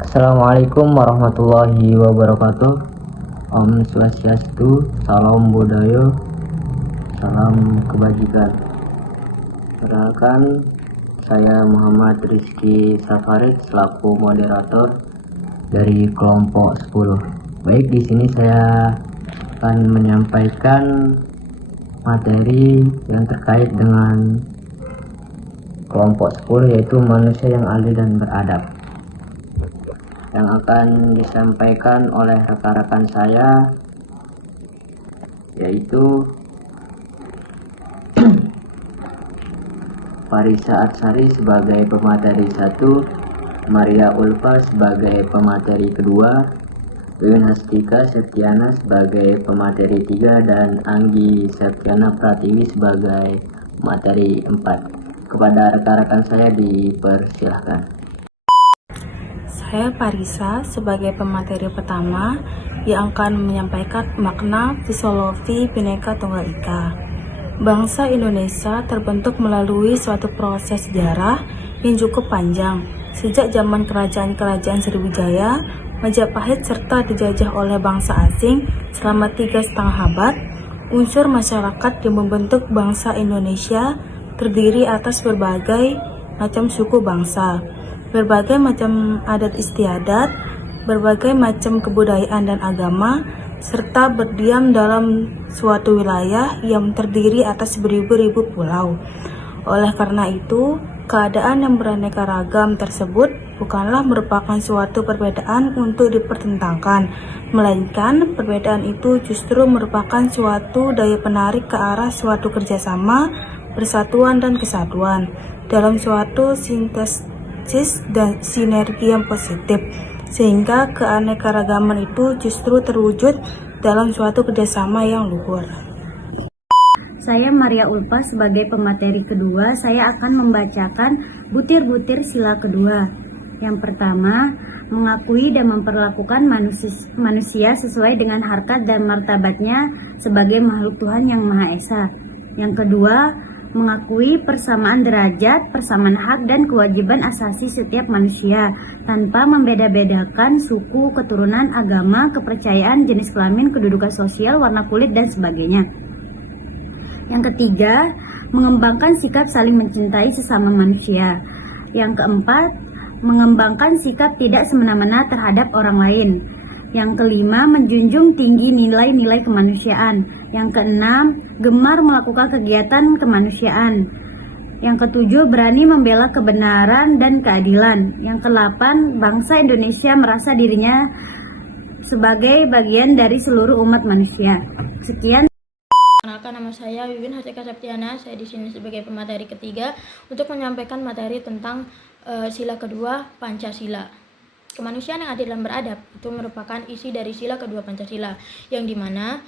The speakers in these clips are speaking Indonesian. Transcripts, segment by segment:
Assalamualaikum warahmatullahi wabarakatuh. Om Swastiastu, salam budaya, salam kebajikan. Perkenalkan, saya Muhammad Rizky Safarid selaku moderator dari kelompok 10. Baik, di sini saya akan menyampaikan materi yang terkait dengan kelompok 10, yaitu manusia yang adil dan beradab, yang akan disampaikan oleh rekan-rekan saya, yaitu Farisa Atsari sebagai pemateri 1, Maria Ulfa sebagai pemateri kedua, Wiwin Hastika Septiana sebagai pemateri 3, dan Anggi Septiana Pratiwi sebagai materi 4. Kepada rekan-rekan saya dipersilahkan. Saya Parisa sebagai pemateri pertama yang akan menyampaikan makna fisiologi Bhinneka Tunggal Ika. Bangsa Indonesia terbentuk melalui suatu proses sejarah yang cukup panjang, sejak zaman kerajaan-kerajaan Sriwijaya, Majapahit serta dijajah oleh bangsa asing selama 3,5 abad. Unsur masyarakat yang membentuk bangsa Indonesia terdiri atas berbagai macam suku bangsa, berbagai macam adat istiadat, berbagai macam kebudayaan dan agama, serta berdiam dalam suatu wilayah yang terdiri atas beribu-ribu pulau. Oleh karena itu, keadaan yang beraneka ragam tersebut bukanlah merupakan suatu perbedaan untuk dipertentangkan, melainkan perbedaan itu justru merupakan suatu daya penarik ke arah suatu kerjasama, persatuan dan kesatuan dalam suatu sintesis dan sinergi yang positif, sehingga keanekaragaman itu justru terwujud dalam suatu kerjasama yang luhur. Saya Maria Ulfa sebagai pemateri kedua. Saya akan membacakan butir-butir sila kedua. Yang pertama, mengakui dan memperlakukan manusia sesuai dengan harkat dan martabatnya sebagai makhluk Tuhan yang Maha Esa. Yang kedua, mengakui persamaan derajat, persamaan hak dan kewajiban asasi setiap manusia tanpa membeda-bedakan suku, keturunan, agama, kepercayaan, jenis kelamin, kedudukan sosial, warna kulit, dan sebagainya. Yang ketiga, mengembangkan sikap saling mencintai sesama manusia. Yang keempat, mengembangkan sikap tidak semena-mena terhadap orang lain. Yang kelima, menjunjung tinggi nilai-nilai kemanusiaan. Yang keenam, gemar melakukan kegiatan kemanusiaan. Yang ketujuh, berani membela kebenaran dan keadilan. Yang kedelapan, bangsa Indonesia merasa dirinya sebagai bagian dari seluruh umat manusia. Sekian. Perkenalkan, nama saya Wiwin Hastika Septiana. Saya di sini sebagai pemateri ketiga untuk menyampaikan materi tentang sila kedua Pancasila. Kemanusiaan yang adil dan beradab itu merupakan isi dari sila kedua Pancasila, yang dimana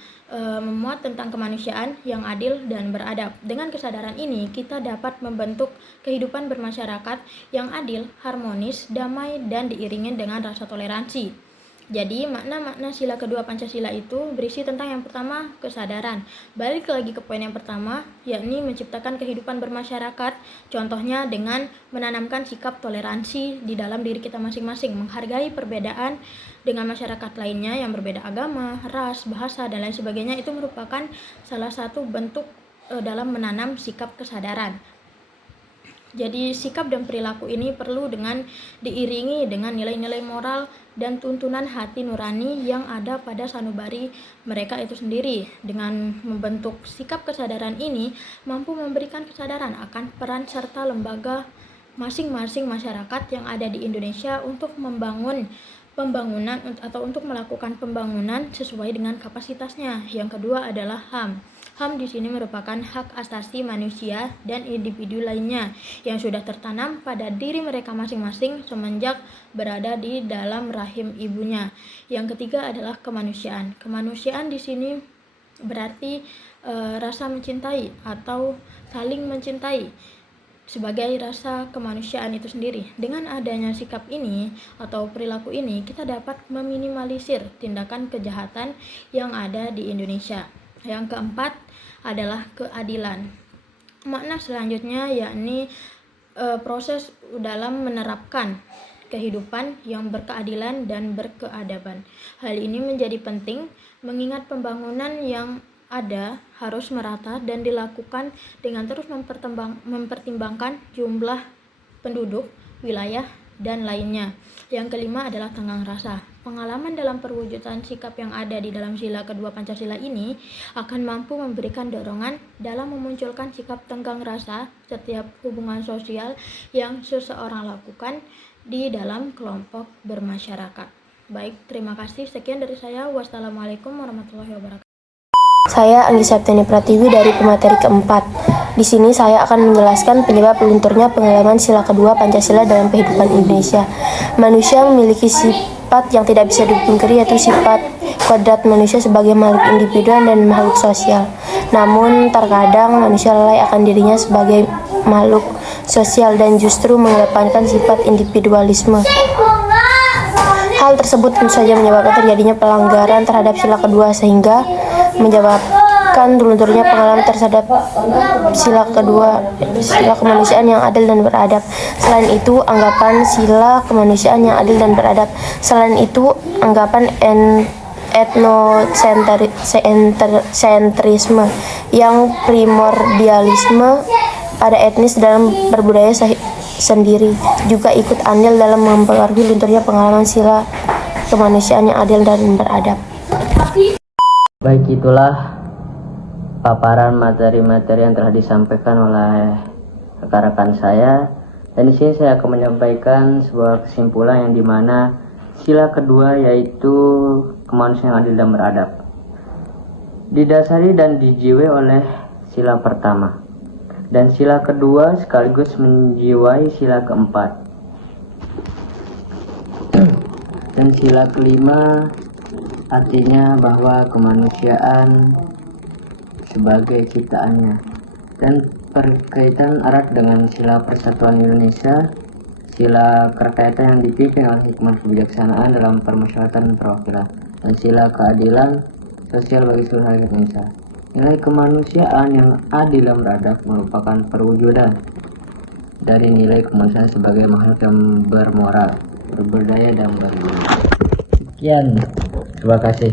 memuat tentang kemanusiaan yang adil dan beradab. Dengan kesadaran ini, kita dapat membentuk kehidupan bermasyarakat yang adil, harmonis, damai, dan diiringi dengan rasa toleransi. Jadi makna-makna sila kedua Pancasila itu berisi tentang yang pertama, kesadaran. Balik lagi ke poin yang pertama, yakni menciptakan kehidupan bermasyarakat, contohnya dengan menanamkan sikap toleransi di dalam diri kita masing-masing, menghargai perbedaan dengan masyarakat lainnya yang berbeda agama, ras, bahasa, dan lain sebagainya. Itu merupakan salah satu bentuk dalam menanam sikap kesadaran. Jadi sikap dan perilaku ini perlu dengan diiringi dengan nilai-nilai moral dan tuntunan hati nurani yang ada pada sanubari mereka itu sendiri. Dengan membentuk sikap kesadaran ini mampu memberikan kesadaran akan peran serta lembaga masing-masing masyarakat yang ada di Indonesia untuk membangun pembangunan atau untuk melakukan pembangunan sesuai dengan kapasitasnya. Yang kedua adalah HAM. HAM di sini merupakan hak asasi manusia dan individu lainnya yang sudah tertanam pada diri mereka masing-masing semenjak berada di dalam rahim ibunya. Yang ketiga adalah kemanusiaan. Kemanusiaan di sini berarti rasa mencintai atau saling mencintai sebagai rasa kemanusiaan itu sendiri. Dengan adanya sikap ini atau perilaku ini, kita dapat meminimalisir tindakan kejahatan yang ada di Indonesia. Yang keempat adalah keadilan. Makna selanjutnya yakni proses dalam menerapkan kehidupan yang berkeadilan dan berkeadaban. Hal ini menjadi penting mengingat pembangunan yang ada harus merata dan dilakukan dengan terus mempertimbangkan jumlah penduduk, wilayah, dan lainnya. Yang kelima adalah tenggang rasa. Pengalaman dalam perwujudan sikap yang ada di dalam sila kedua Pancasila ini akan mampu memberikan dorongan dalam memunculkan sikap tenggang rasa setiap hubungan sosial yang seseorang lakukan di dalam kelompok bermasyarakat. Baik, terima kasih. Sekian dari saya. Wassalamualaikum warahmatullahi wabarakatuh. Saya Anggi Septiani Pratiwi dari pemateri keempat. Di sini saya akan menjelaskan penyebab lunturnya pengalaman sila kedua Pancasila dalam kehidupan Indonesia. Manusia memiliki sifat yang tidak bisa dipungkiri, yaitu sifat kodrat manusia sebagai makhluk individual dan makhluk sosial. Namun terkadang manusia lalai akan dirinya sebagai makhluk sosial dan justru mengedepankan sifat individualisme. Hal tersebut tentu saja menyebabkan terjadinya pelanggaran terhadap sila kedua sehingga menyebabkan lunturnya pengalaman terhadap sila kedua, sila kemanusiaan yang adil dan beradab. Selain itu, anggapan sila kemanusiaan yang adil dan beradab. Selain itu, anggapan etnosentrisme yang primordialisme pada etnis dalam berbudaya sendiri juga ikut andil dalam mempengaruhi lunturnya pengalaman sila kemanusiaan yang adil dan beradab. Baik, itulah paparan materi-materi yang telah disampaikan oleh rekan-rekan saya. Dan di sini saya akan menyampaikan sebuah kesimpulan yang dimana sila kedua yaitu kemanusiaan yang adil dan beradab didasari dan dijiwai oleh sila pertama, dan sila kedua sekaligus menjiwai sila keempat, dan sila kelima artinya bahwa kemanusiaan sebagai ciptaannya, dan berkaitan erat dengan sila persatuan Indonesia, sila kerakyatan yang dipimpin oleh hikmah kebijaksanaan dalam permusyawaratan perwakilan, dan sila keadilan sosial bagi seluruh rakyat Indonesia. Nilai kemanusiaan yang adil dan beradab merupakan perwujudan dari nilai kemanusiaan sebagai makhluk yang bermoral, berbudaya, dan berbudi. Sekian, terima kasih.